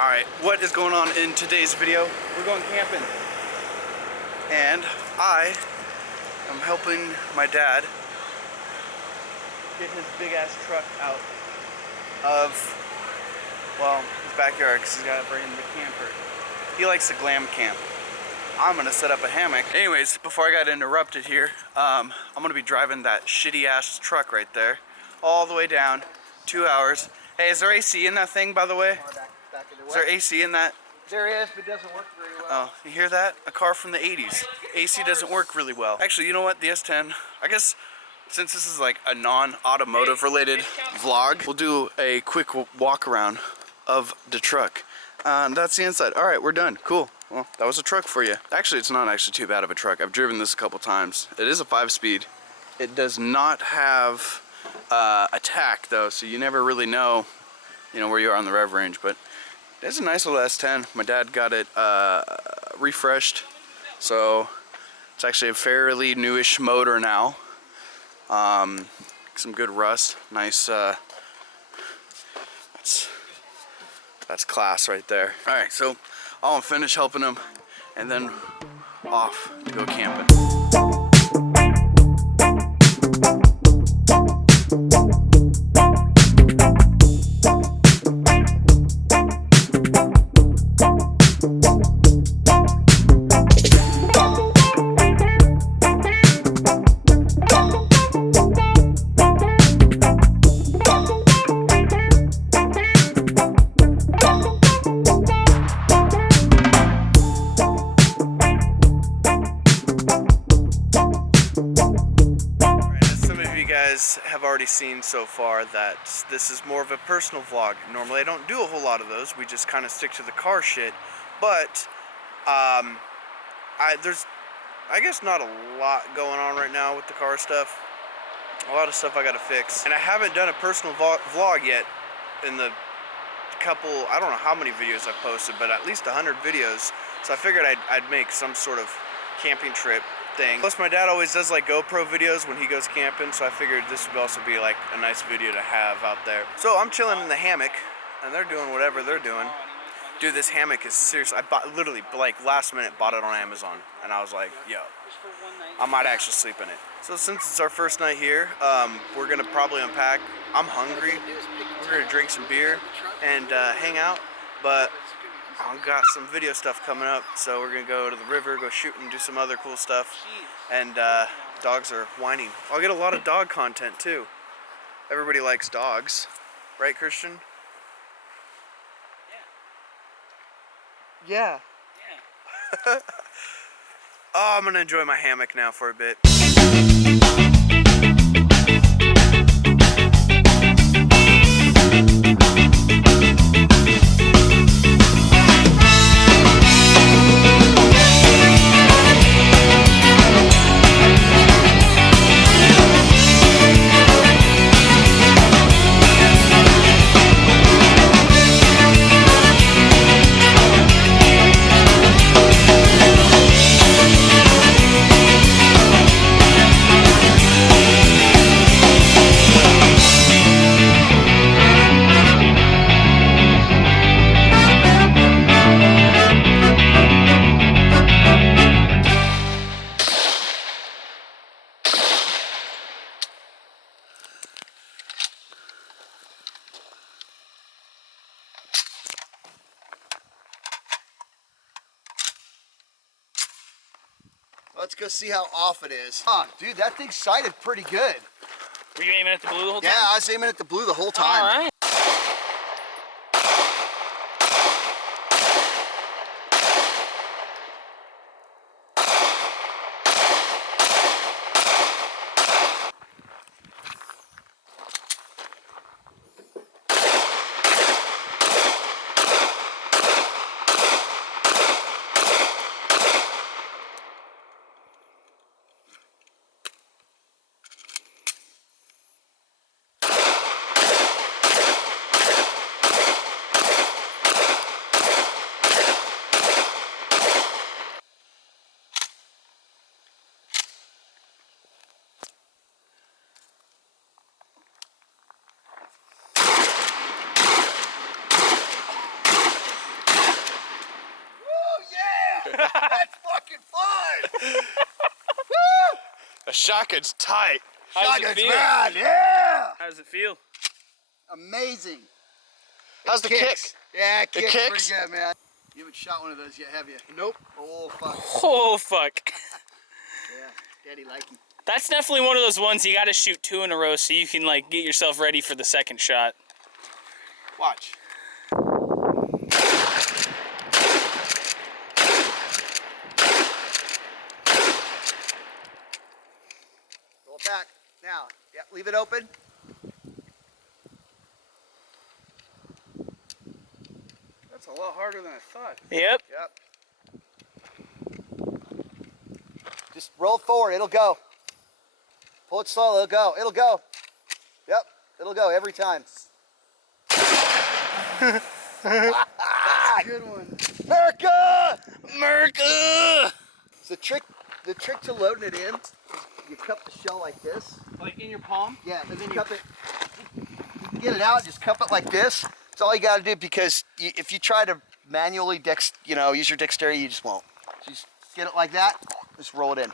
Alright, what is going on in today's video? We're going camping. And I am helping my dad get his big ass truck out of, well, his backyard because he's got to bring in the camper. He likes to glam camp. I'm gonna set up a hammock. Anyways, before I got interrupted here, I'm gonna be driving that shitty ass truck right there all the way down, 2 hours. Hey, is there AC in that thing, by the way? Is there AC in that? There is, but it doesn't work very well. Oh, you hear that? A car from the 80s. AC doesn't work really well. Actually, you know what? The S10, I guess since this is like a non-automotive related vlog, we'll do a quick walk around of the truck. That's the inside. All right, we're done. Cool. Well, that was a truck for you. Actually, it's not actually too bad of a truck. I've driven this a couple times. It is a 5-speed. It does not have a tach though, so you never really know, where you are on the rev range. But it's a nice little S10. My dad got it refreshed, so it's actually a fairly newish motor now. Some good rust. Nice. That's class right there. All right, so I'll finish helping him, and then off to go camping. Have already seen so far that this is more of a personal vlog. Normally I don't do a whole lot of those. We just kind of stick to the car shit. But there's I guess not a lot going on right now with the car stuff. A lot of stuff I gotta fix. And I haven't done a personal vlog yet in the couple, I don't know how many videos I've posted, but at least 100 videos. So I figured I'd make some sort of camping trip thing. Plus my dad always does like GoPro videos when he goes camping, so I figured this would also be like a nice video to have out there. So I'm chilling in the hammock and they're doing whatever they're doing. Dude, this hammock is serious. I bought, literally like last minute bought it on Amazon, and I was like, yo, I might actually sleep in it. So since it's our first night here, we're gonna probably unpack. I'm hungry. We're gonna drink some beer and hang out, but I've got some video stuff coming up, so we're gonna go to the river, go shoot and do some other cool stuff. And dogs are whining. I'll get a lot of dog content too. Everybody likes dogs, right, Christian? Yeah. Yeah. Oh, I'm gonna enjoy my hammock now for a bit. Let's go see how off it is. Dude, that thing sighted pretty good. Were you aiming at the blue the whole time? Yeah, I was aiming at the blue the whole time. All right. The shotgun's tight. How does it Shotgun's feel? rad, yeah! How does it feel? Amazing. How's the kick? Kicks. Yeah, it kicks kicks? pretty good, man. You haven't shot one of those yet, have you? Nope. Oh, fuck. Oh, fuck. Yeah, Daddy like him. That's definitely one of those ones you gotta shoot 2 in a row so you can, like, get yourself ready for the second shot. Watch. Roll it back. Now, yeah, leave it open. That's a lot harder than I thought. Yep. Yep. Just roll it forward. It'll go. Pull it slow. It'll go. It'll go. Yep. It'll go every time. That's a good one. America! America! So the trick to loading it in, you cup the shell like this. Like in your palm? Yeah, and then you cup it. You can get it out. Just cup it like this. That's all you got to do, because if you try to manually use your dexterity, you just won't. So just get it like that. Just roll it in.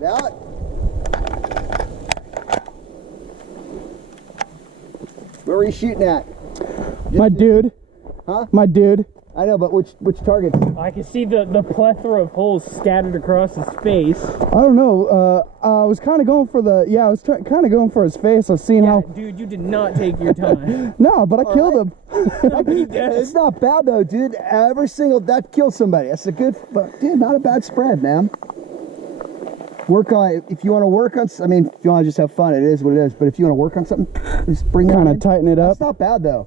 Now, where were you shooting at? My dude. Huh? My dude. I know, but which target? I can see the plethora of holes scattered across his face. I don't know. I was kind of going for the. Yeah, I was kind of going for his face. I was seeing how. Dude, you did not take your time. No, but I killed him. It's not bad though, dude. That killed somebody. That's a good, dude. Not a bad spread, man. Work on if you want to work on. I mean, if you want to just have fun, it is what it is. But if you want to work on something, just bring that Kind in. of tighten it up. That's not bad though.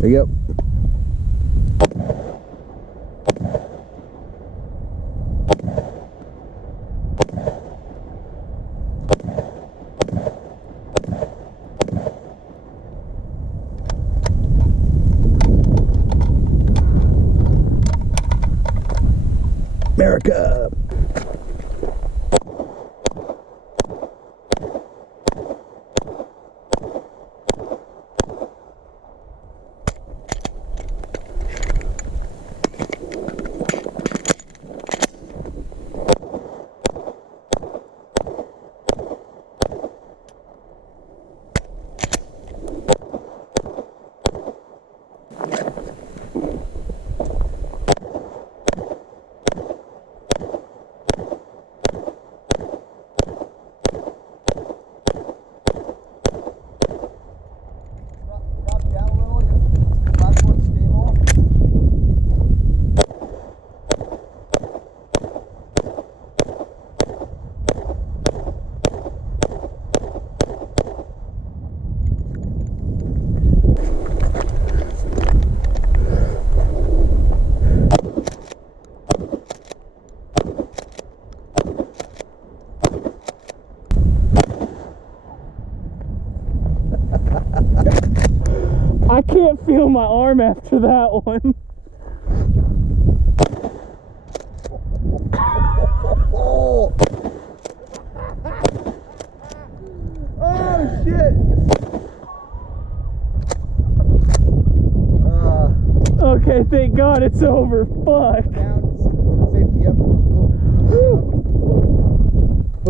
There you go. America. Drop down a little. Your platform's stable. I can't feel my arm after that one. Oh! Oh shit! Okay, thank God it's over. Fuck. Safety up.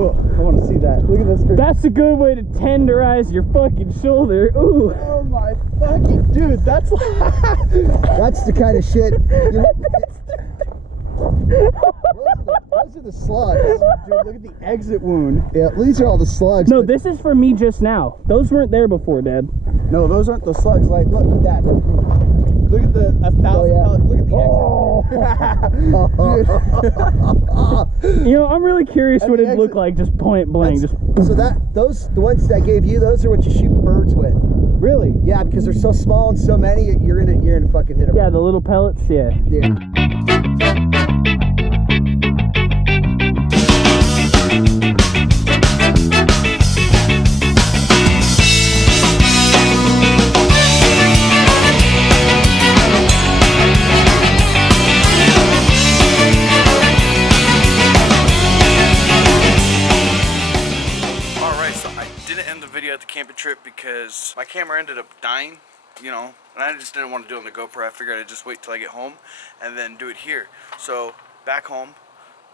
Oh, I want to see that. Look at this. That's a good way to tenderize your fucking shoulder. Ooh. Oh my fucking dude. That's like. That's the kind of shit. Those are the slugs. Dude, look at the exit wound. Yeah, these are all the slugs. No, but- this is for me just now. Those weren't there before, Dad. No, those aren't the slugs. Like, look at that. Look at the 1,000. Look at the exit. You know, I'm really curious what it'd look like just point blank. Just So the ones that I gave you, those are what you shoot birds with. really? Yeah, because they're so small and so many, you're gonna fucking hit them. Yeah, the little pellets. Yeah. Yeah. Alright, so I didn't end the video at the camping trip because my camera ended up dying, you know, and I just didn't want to do it on the GoPro. I figured I'd just wait till I get home and then do it here. So, back home,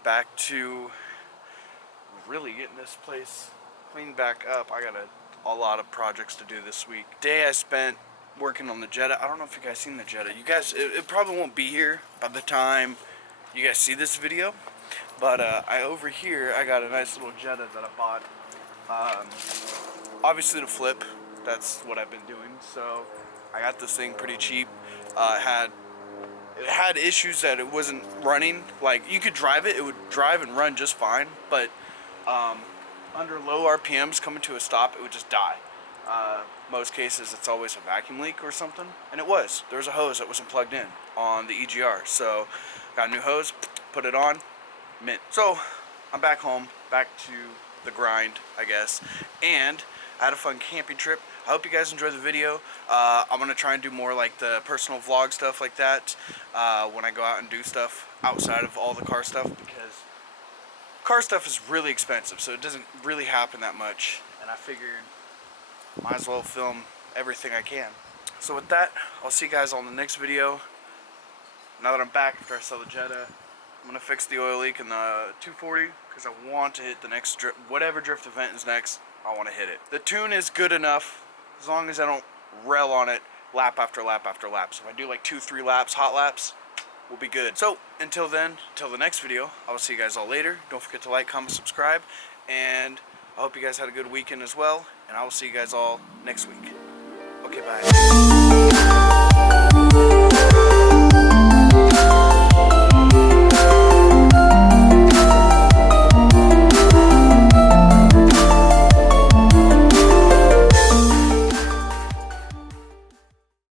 back to really getting this place cleaned back up. I got a lot of projects to do this week. Day I spent working on the Jetta. I don't know if you guys seen the Jetta. You guys, it probably won't be here by the time you guys see this video. But over here, I got a nice little Jetta that I bought. Obviously to flip, that's what I've been doing. So I got this thing pretty cheap. It had issues that it wasn't running. Like, you could drive it, it would drive and run just fine, but under low RPMs coming to a stop, it would just die. Most cases it's always a vacuum leak or something, and it was. There was a hose that wasn't plugged in on the EGR, so got a new hose, put it on, mint. So I'm back home, back to the grind, I guess, and I had a fun camping trip. I hope you guys enjoyed the video. I'm gonna try and do more like the personal vlog stuff like that when I go out and do stuff outside of all the car stuff, because car stuff is really expensive, so it doesn't really happen that much, and I figured might as well film everything I can. So with that, I'll see you guys on the next video. Now that I'm back after I sell the Jetta, I'm gonna fix the oil leak in the 240 because I want to hit the next drift, whatever drift event is next. I want to hit it. The tune is good enough as long as I don't rail on it lap after lap after lap. So if I do like 2-3 laps, hot laps, we'll be good. So until then, until the next video, I will see you guys all later. Don't forget to like, comment, subscribe, and I hope you guys had a good weekend as well, and I will see you guys all next week. Okay, bye.